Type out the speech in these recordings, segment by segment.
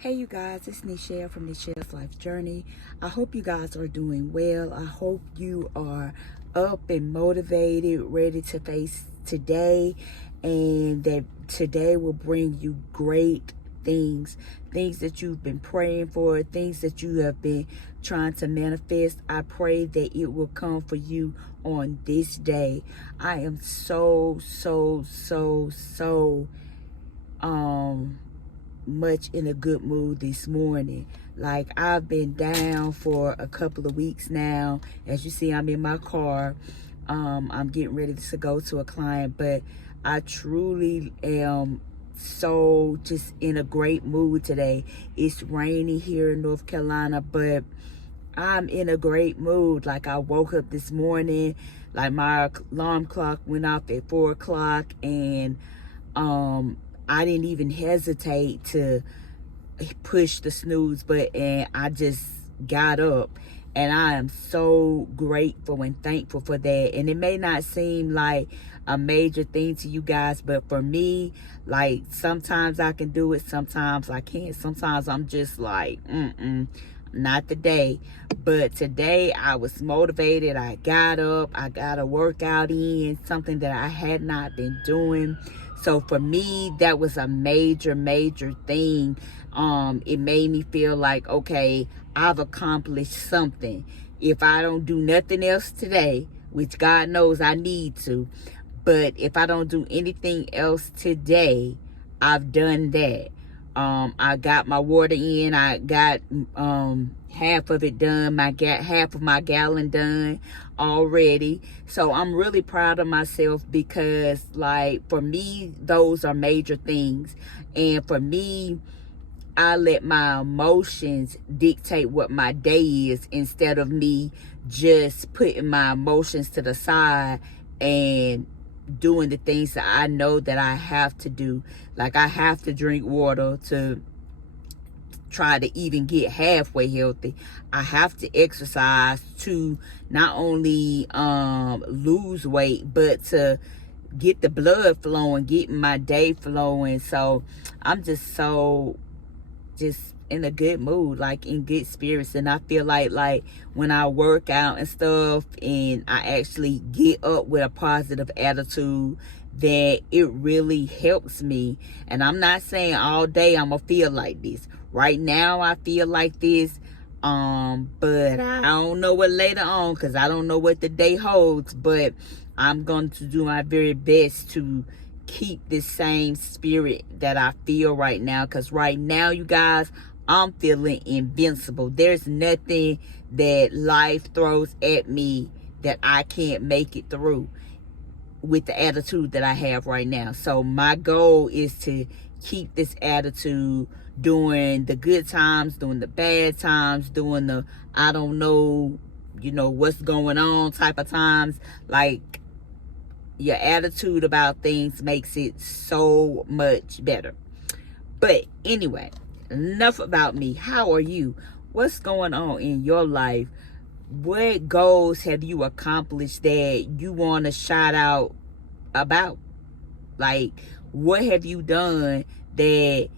Hey you guys, it's Nichelle from Nichelle's Life Journey. I hope you guys are doing well. I hope you are up and motivated, ready to face today, and that today will bring you great things that you've been praying for, things that you have been trying to manifest. I pray that it will come for you on this day. I am so much in a good mood this morning. Like, I've been down for a couple of weeks now. As you see, I'm in my car. I'm getting ready to go to a client, but I truly am so just in a great mood today. It's rainy here in North Carolina, but I'm in a great mood. Like, I woke up this morning, like my alarm clock went off at 4 o'clock, and I didn't even hesitate to push the snooze button, and I just got up, and I am so grateful and thankful for that. And it may not seem like a major thing to you guys, but for me, like, sometimes I can do it, sometimes I can't. Sometimes I'm just like, not today. But today I was motivated. I got up, I got a workout in, something that I had not been doing. So for me, that was a major thing. It made me feel like, okay, I've accomplished something. If I don't do nothing else today, which God knows I need to, but if I don't do anything else today, I've done that. I got my water in. I got half of it done. Half of my gallon done already. So I'm really proud of myself, because, like, for me, those are major things. And for me, I let my emotions dictate what my day is, instead of me just putting my emotions to the side and doing the things that I know that I have to do. Like, I have to drink water to try to even get halfway healthy. I have to exercise to not only lose weight, but to get the blood flowing, get my day flowing. So I'm just in a good mood, like in good spirits. And I feel like when I work out and stuff, and I actually get up with a positive attitude, that it really helps me. And I'm not saying all day I'm gonna feel like this. Right now I feel like this, but I don't know what later on, because I don't know what the day holds. But I'm going to do my very best to keep this same spirit that I feel right now, because right now, you guys, I'm feeling invincible. There's nothing that life throws at me that I can't make it through with the attitude that I have right now. So my goal is to keep this attitude during the good times, during the bad times, during the I don't know, what's going on type of times. Like, your attitude about things makes it so much better. But anyway, enough about me. How are you? What's going on in your life? What goals have you accomplished that you want to shout out about? Like, what have you done that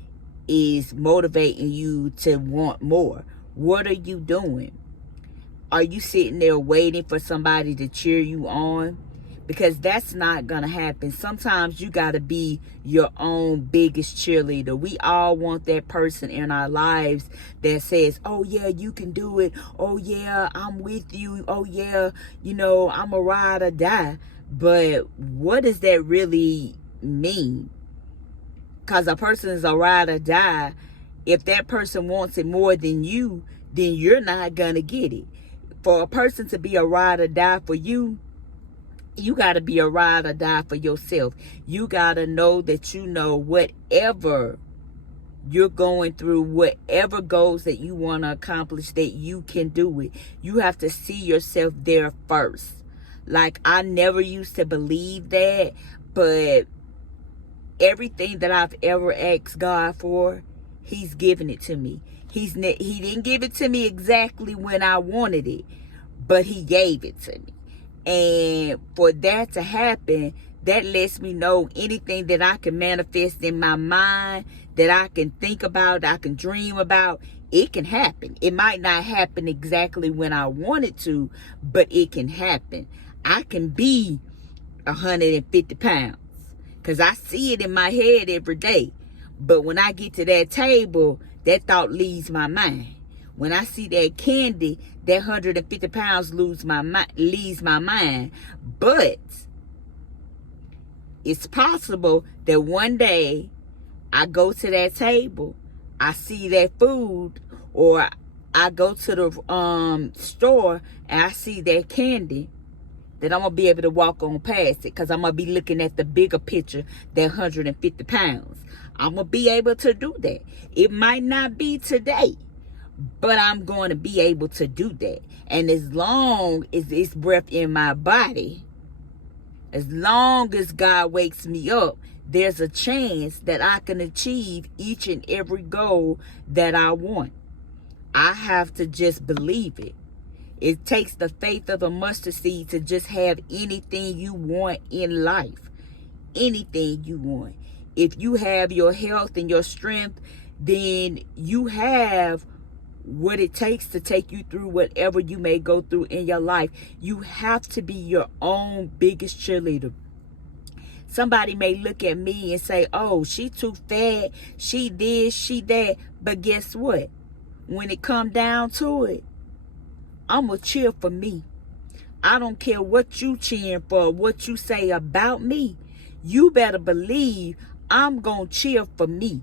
is motivating you to want more? What are you doing? Are you sitting there waiting for somebody to cheer you on? Because that's not going to happen. Sometimes you got to be your own biggest cheerleader. We all want that person in our lives that says, oh yeah, you can do it. Oh yeah, I'm with you. Oh yeah, I'm a ride or die. But what does that really mean? Because a person is a ride or die. If that person wants it more than you, then you're not going to get it. For a person to be a ride or die for you, you got to be a ride or die for yourself. You got to know that whatever you're going through, whatever goals that you want to accomplish, that you can do it. You have to see yourself there first. Like, I never used to believe that, but everything that I've ever asked God for, He's given it to me. He didn't give it to me exactly when I wanted it, but He gave it to me. And for that to happen, that lets me know anything that I can manifest in my mind, that I can think about, I can dream about, it can happen. It might not happen exactly when I want it to, but it can happen. I can be 150 pounds because I see it in my head every day. But when I get to that table, that thought leaves my mind. When I see that candy, that 150 pounds leaves my mind. But it's possible that one day I go to that table, I see that food, or I go to the store and I see that candy, that I'm going to be able to walk on past it because I'm going to be looking at the bigger picture, that 150 pounds. I'm going to be able to do that. It might not be today, but I'm going to be able to do that. And as long as it's breath in my body, as long as God wakes me up, there's a chance that I can achieve each and every goal that I want. I have to just believe it. It takes the faith of a mustard seed to just have anything you want in life. Anything you want. If you have your health and your strength, then you have what it takes to take you through whatever you may go through in your life. You have to be your own biggest cheerleader. Somebody may look at me and say, oh, she too fat, she this, she that. But guess what? When it come down to it, I'm going to cheer for me. I don't care what you cheering for, what you say about me. You better believe I'm going to cheer for me.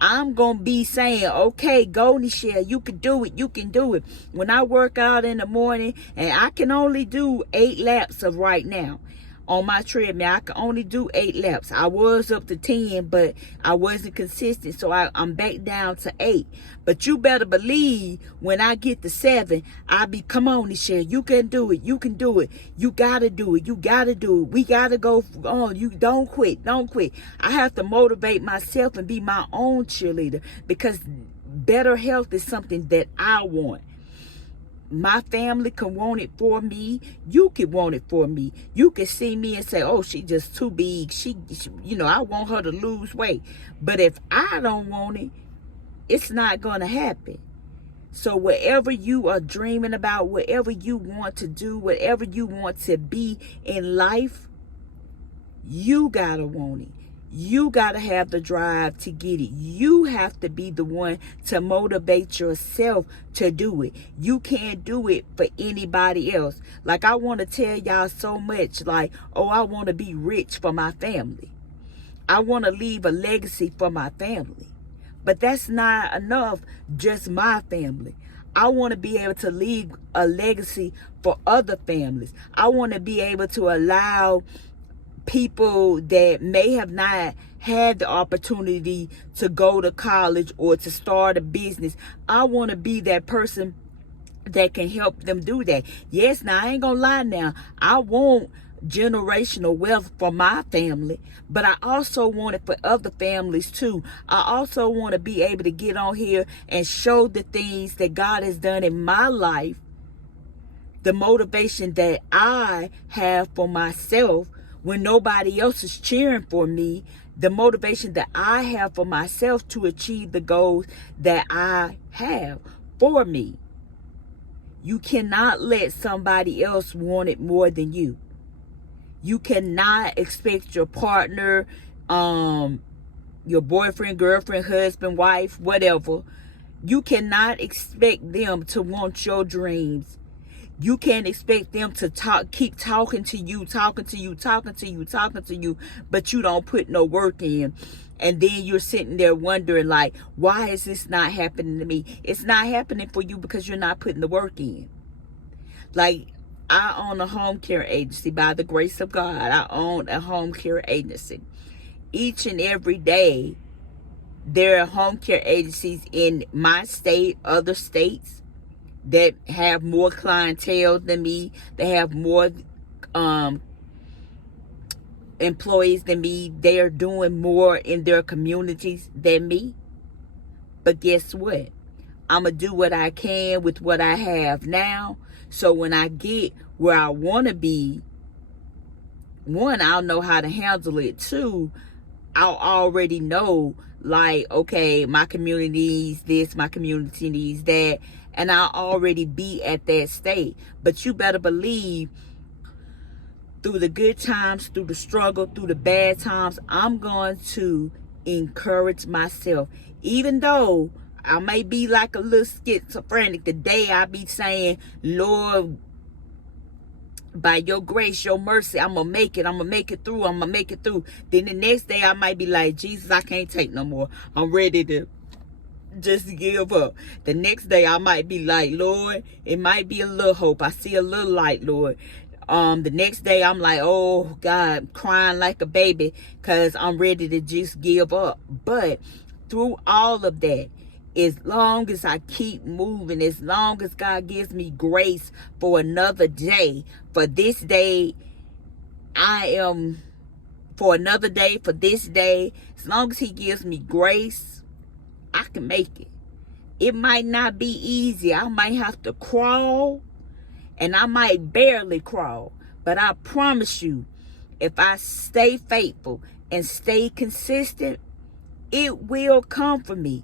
I'm going to be saying, okay, go, Nichelle, you can do it, you can do it. When I work out in the morning, and I can only do 8 laps of right now on my treadmill, I can only do 8 laps. I was up to 10, but I wasn't consistent, so I'm back down to 8. But you better believe when I get to 7, I'll be, come on, Nichelle, you can do it, you can do it. You got to do it, you got to do it. We got to go on. You don't quit, don't quit. I have to motivate myself and be my own cheerleader because better health is something that I want. My family can want it for me. You can want it for me. You can see me and say, oh, she just too big. She, I want her to lose weight. But if I don't want it, it's not going to happen. So whatever you are dreaming about, whatever you want to do, whatever you want to be in life, you got to want it. You got to have the drive to get it. You have to be the one to motivate yourself to do it. You can't do it for anybody else. Like, I want to tell y'all so much, like, oh, I want to be rich for my family. I want to leave a legacy for my family. But that's not enough, just my family. I want to be able to leave a legacy for other families. I want to be able to allow people that may have not had the opportunity to go to college or to start a business. I want to be that person that can help them do that. Yes, now I ain't gonna lie now. I want generational wealth for my family, but I also want it for other families too. I also want to be able to get on here and show the things that God has done in my life, the motivation that I have for myself when nobody else is cheering for me, the motivation that I have for myself to achieve the goals that I have for me. You cannot let somebody else want it more than you. You cannot expect your partner, your boyfriend, girlfriend, husband, wife, whatever. You cannot expect them to want your dreams. You can't expect them to keep talking to you, but you don't put no work in. And then you're sitting there wondering, like, why is this not happening to me? It's not happening for you because you're not putting the work in. Like, I own a home care agency. By the grace of God, I own a home care agency. Each and every day, there are home care agencies in my state, other states, that have more clientele than me. They have more employees than me. They are doing more in their communities than me. But guess what? I'm going to do what I can with what I have now. So when I get where I want to be, one, I'll know how to handle it. Two, I'll already know, like, okay, my community needs this, my community needs that, and I'll already be at that state. But you better believe, through the good times, through the struggle, through the bad times, I'm going to encourage myself. Even though I may be like a little schizophrenic, the day I be saying, Lord, by your grace, your mercy, I'm gonna make it. I'm gonna make it through. I'm gonna make it through. Then the next day I might be like, Jesus, I can't take no more. I'm ready to just give up. The next day I might be like, Lord, it might be a little hope. I see a little light, Lord. The next day I'm like, oh God, crying like a baby because I'm ready to just give up. But through all of that, as long as I keep moving, as long as God gives me grace for another day, for this day, for another day, for this day, as long as he gives me grace, I can make it. It might not be easy. I might have to crawl, and I might barely crawl. But I promise you, if I stay faithful and stay consistent, it will come for me.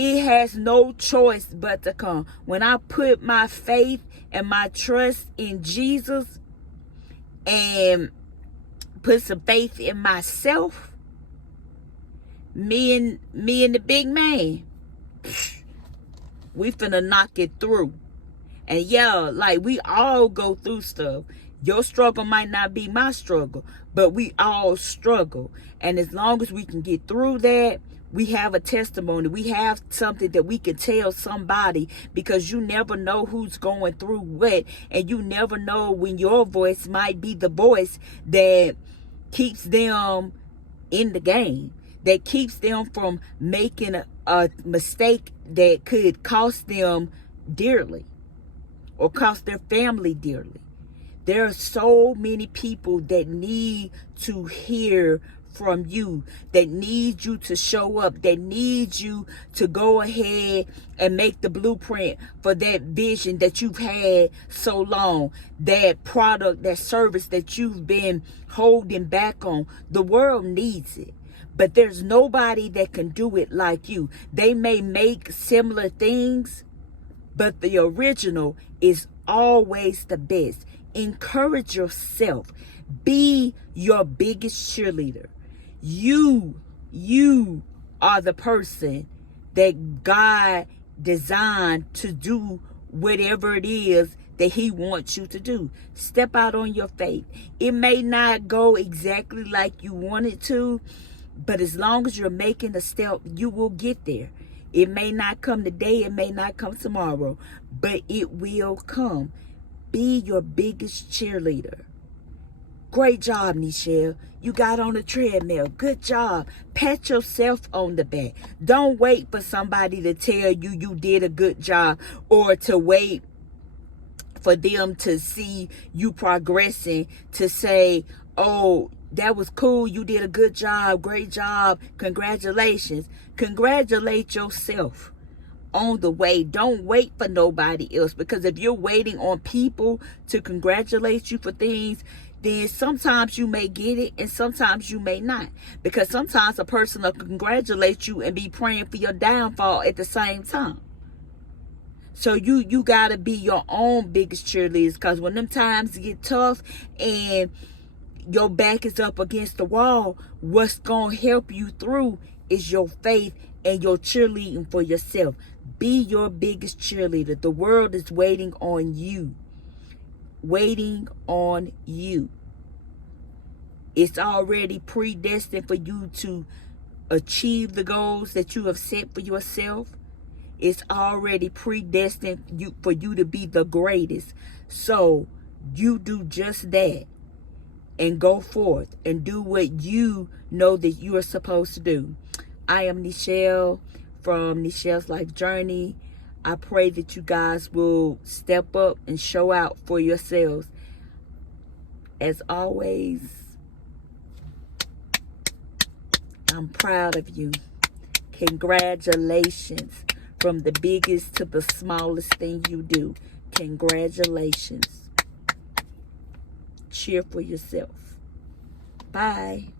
It has no choice but to come. When I put my faith and my trust in Jesus and put some faith in myself, me and the big man, we finna knock it through. And yeah, like, we all go through stuff. Your struggle might not be my struggle, but we all struggle. And as long as we can get through that, we have a testimony. We have something that we can tell somebody, because you never know who's going through what, and you never know when your voice might be the voice that keeps them in the game, that keeps them from making a mistake that could cost them dearly or cost their family dearly. There are so many people that need to hear from you, that need you to show up, that need you to go ahead and make the blueprint for that vision that you've had so long, that product, that service that you've been holding back on. The world needs it, but there's nobody that can do it like you. They may make similar things, but the original is always the best. Encourage yourself. Be your biggest cheerleader. You are the person that God designed to do whatever it is that he wants you to do. Step out on your faith. It may not go exactly like you want it to, but as long as you're making a step, you will get there. It may not come today, it may not come tomorrow, but it will come. Be your biggest cheerleader. Great job, Nichelle. You got on the treadmill. Good job. Pat yourself on the back. Don't wait for somebody to tell you you did a good job, or to wait for them to see you progressing to say, oh, that was cool. You did a good job. Great job. Congratulations. Congratulate yourself on the way. Don't wait for nobody else, because if you're waiting on people to congratulate you for things, then sometimes you may get it and sometimes you may not, because sometimes a person will congratulate you and be praying for your downfall at the same time. So you gotta be your own biggest cheerleaders, because when them times get tough and your back is up against the wall, what's gonna help you through is your faith and your cheerleading for yourself. Be your biggest cheerleader. The world is waiting on you. Waiting on you. It's already predestined for you to achieve the goals that you have set for yourself. It's already predestined for you to be the greatest. So you do just that and go forth and do what you know that you are supposed to do. I am Nichelle from Nichelle's Life Journey. I pray that you guys will step up and show out for yourselves. As always, I'm proud of you. Congratulations. From the biggest to the smallest thing you do. Congratulations. Cheer for yourself. Bye.